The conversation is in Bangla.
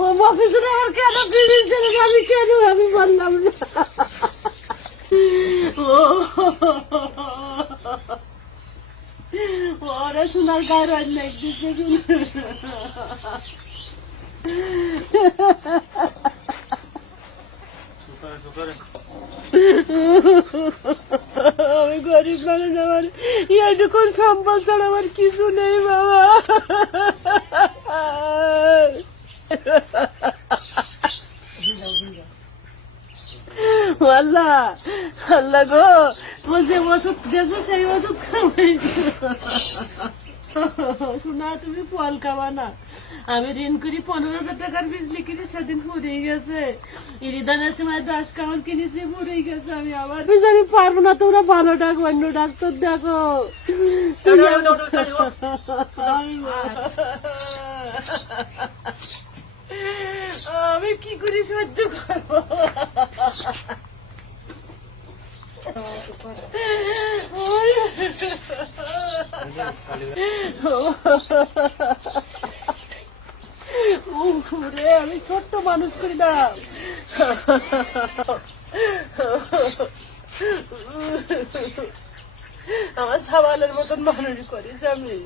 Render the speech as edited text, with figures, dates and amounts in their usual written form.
ও মফিজুর আমার কেন বিড়ি ছেড়ে আমি কেন আমি বললাম না ওরা সোনার গায়ের অন্যায় দিচ্ছে আমি গরিব মানুষ, আমার এইটুকুন সম্পদ ছাড়া আমার কিছু নেই বাবা। আল্লাহ আল্লাহ গো, ও যে ওষুধ দিয়েছো সেই ওষুধ খাওয়াই শোনা, তুমি ফল খাওয়া না। আমি ঋণ করি 15,000 টাকার বিজলি কিনে সেদিন ফুরিয়ে গেছে। ইরিদানের সময় 10 কাউন্ট কিনেছি, ফুরিয়ে গেছে। আমি আবার আমি পারবো না, তোমরা ভালো ডাকো, অন্য ডাক্তার দেখো। আমি কি করি সহ্য করবো? আমি ছোট্ট মানুষ করি না, আমার সাবালের মতন মানুষ করিস আমি।